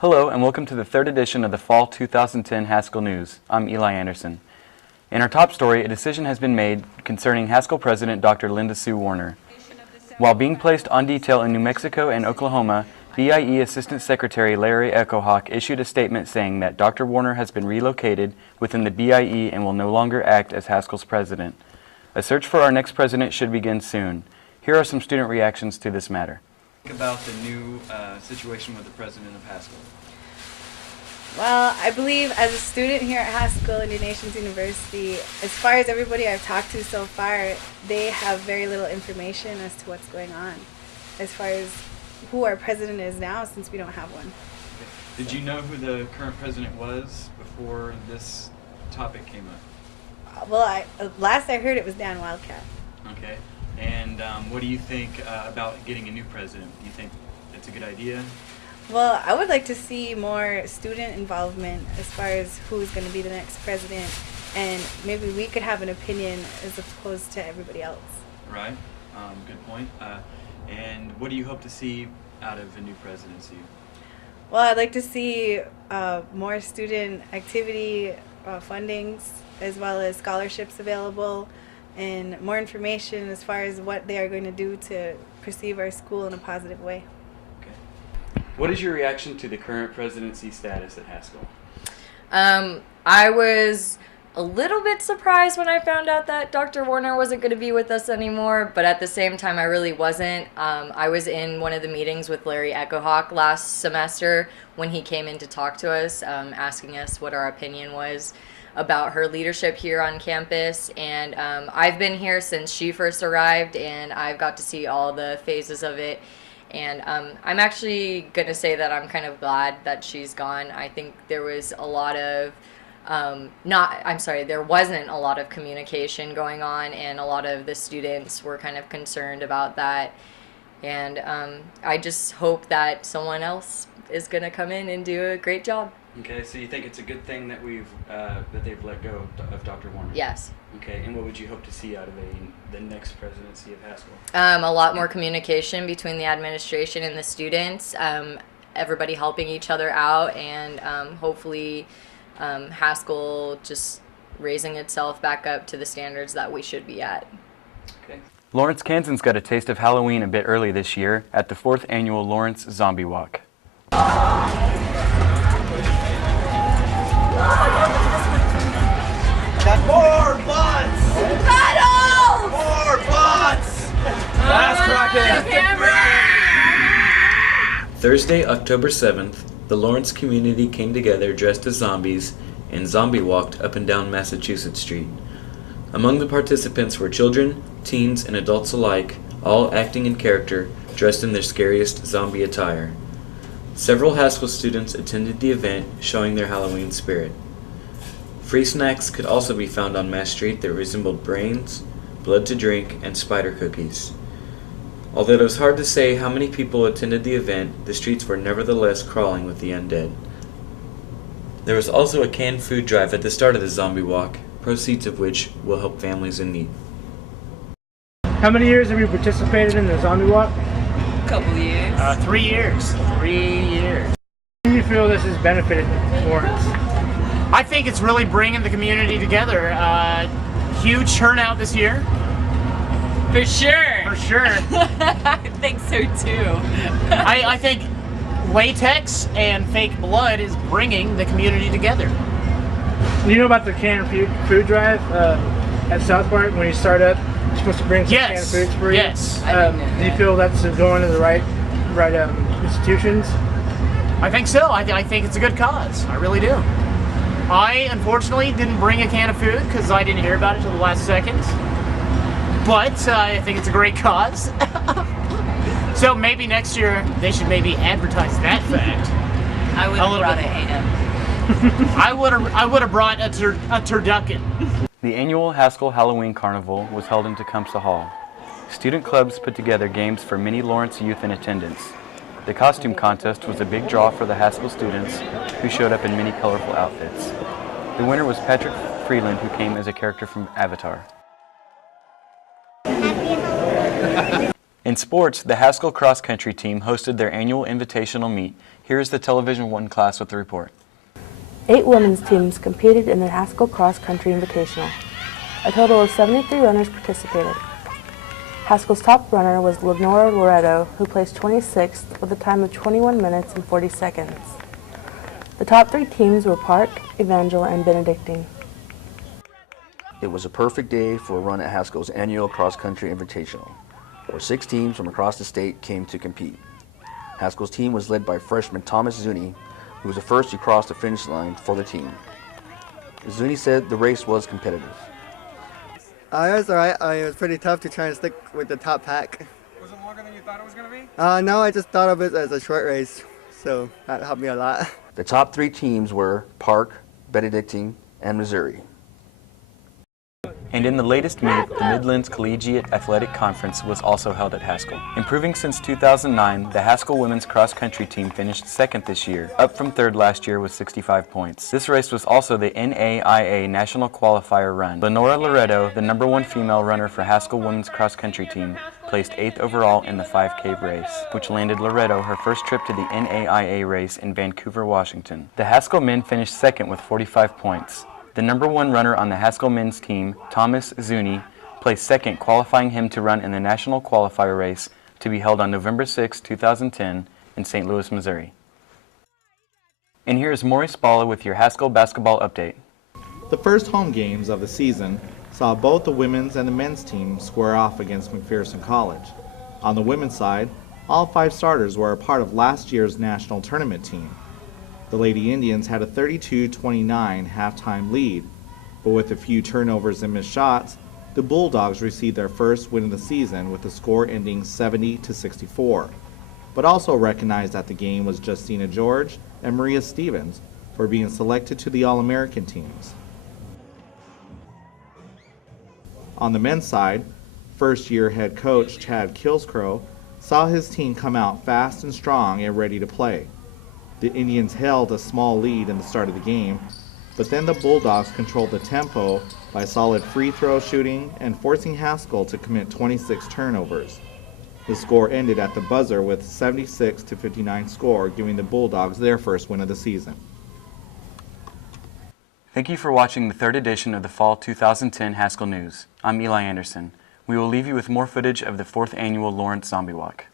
Hello and welcome to the third edition of the Fall 2010 Haskell News. I'm Eli Anderson. In our top story, a decision has been made concerning Haskell President Dr. Linda Sue Warner. While being placed on detail in New Mexico and Oklahoma, BIE Assistant Secretary Larry Echohawk issued a statement saying that Dr. Warner has been relocated within the BIE and will no longer act as Haskell's president. A search for our next president should begin soon. Here are some student reactions to this matter. About the new situation with the president of Haskell. Well, I believe as a student here at Haskell Indian Nations University, as far as everybody I've talked to so far, they have very little information as to what's going on as far as who our president is now, since we don't have one. Did you know who the current president was before this topic came up? Well, last I heard it was Dan Wildcat. Okay. And what do you think about getting a new president? Do you think it's a good idea? Well, I would like to see more student involvement as far as who's going to be the next president, and maybe we could have an opinion as opposed to everybody else. Right. Good point. And what do you hope to see out of a new presidency? Well, I'd like to see more student activity fundings, as well as scholarships available, and more information as far as what they are going to do to perceive our school in a positive way. Okay. What is your reaction to the current presidency status at Haskell? I was a little bit surprised when I found out that Dr. Warner wasn't going to be with us anymore, but at the same time I really wasn't. I was in one of the meetings with Larry Echohawk last semester when he came in to talk to us, asking us what our opinion was about her leadership here on campus, and I've been here since she first arrived, and I've got to see all the phases of it, and I'm actually going to say that I'm kind of glad that she's gone. I think there was a lot of there wasn't a lot of communication going on, and a lot of the students were kind of concerned about that, and I just hope that someone else is going to come in and do a great job. Okay, so you think it's a good thing that they've let go of Dr. Warner? Yes. Okay, and what would you hope to see out of the next presidency of Haskell? A lot more communication between the administration and the students, everybody helping each other out, and hopefully Haskell just raising itself back up to the standards that we should be at. Okay. Lawrence, Kansas got a taste of Halloween a bit early this year at the 4th annual Lawrence Zombie Walk. More butts! Cuddles! More butts! Fast tracking! Thursday, October 7th, the Lawrence community came together dressed as zombies and zombie walked up and down Massachusetts Street. Among the participants were children, teens, and adults alike, all acting in character, dressed in their scariest zombie attire. Several Haskell students attended the event, showing their Halloween spirit. Free snacks could also be found on Mass Street that resembled brains, blood to drink, and spider cookies. Although it was hard to say how many people attended the event, the streets were nevertheless crawling with the undead. There was also a canned food drive at the start of the zombie walk, proceeds of which will help families in need. How many years have you participated in the zombie walk? Couple years. 3 years. 3 years. How do you feel this has benefited Lawrence? I think it's really bringing the community together. Huge turnout this year. For sure. For sure. I think so too. I think latex and fake blood is bringing the community together. Do you know about the canned food drive at South Park when you start up? You're supposed to bring some canned foods for you. Yes. Do you feel that's going to the right institutions? I think so. I think it's a good cause. I really do. I unfortunately didn't bring a can of food because I didn't hear about it till the last second. But I think it's a great cause. So maybe next year they should maybe advertise that fact. I would have brought a ham. I would have brought a turducken. The annual Haskell Halloween Carnival was held in Tecumseh Hall. Student clubs put together games for many Lawrence youth in attendance. The costume contest was a big draw for the Haskell students, who showed up in many colorful outfits. The winner was Patrick Freeland, who came as a character from Avatar. In sports, the Haskell cross country team hosted their annual invitational meet. Here is the Television 1 class with the report. 8 women's teams competed in the Haskell Cross Country Invitational. A total of 73 runners participated. Haskell's top runner was Lenora Loretto, who placed 26th with a time of 21 minutes and 40 seconds. The top 3 teams were Park, Evangel, and Benedictine. It was a perfect day for a run at Haskell's annual cross-country invitational, where 6 teams from across the state came to compete. Haskell's team was led by freshman Thomas Zuni, who was the first to cross the finish line for the team. Zuni said the race was competitive. It was alright. It was pretty tough to try and stick with the top pack. Was it longer than you thought it was going to be? No, I just thought of it as a short race, so that helped me a lot. The top 3 teams were Park, Benedictine, and Missouri. And in the latest meet, the Midlands Collegiate Athletic Conference was also held at Haskell. Improving since 2009, the Haskell women's cross-country team finished 2nd this year, up from 3rd last year with 65 points. This race was also the NAIA National Qualifier run. Lenora Loretto, the #1 female runner for Haskell women's cross-country team, placed 8th overall in the 5K race, which landed Loretto her first trip to the NAIA race in Vancouver, Washington. The Haskell men finished 2nd with 45 points. The #1 runner on the Haskell men's team, Thomas Zuni, placed 2nd, qualifying him to run in the national qualifier race to be held on November 6, 2010 in St. Louis, Missouri. And here is Maury Spalla with your Haskell basketball update. The first home games of the season saw both the women's and the men's teams square off against McPherson College. On the women's side, all 5 starters were a part of last year's national tournament team. The Lady Indians had a 32-29 halftime lead, but with a few turnovers and missed shots, the Bulldogs received their first win of the season with the score ending 70-64, but also recognized that the game was Justina George and Maria Stevens for being selected to the All-American teams. On the men's side, first-year head coach Chad Kilscrow saw his team come out fast and strong and ready to play. The Indians held a small lead in the start of the game, but then the Bulldogs controlled the tempo by solid free throw shooting and forcing Haskell to commit 26 turnovers. The score ended at the buzzer with 76-59 score, giving the Bulldogs their first win of the season. Thank you for watching the 3rd edition of the Fall 2010 Haskell News. I'm Eli Anderson. We will leave you with more footage of the 4th annual Lawrence Zombie Walk.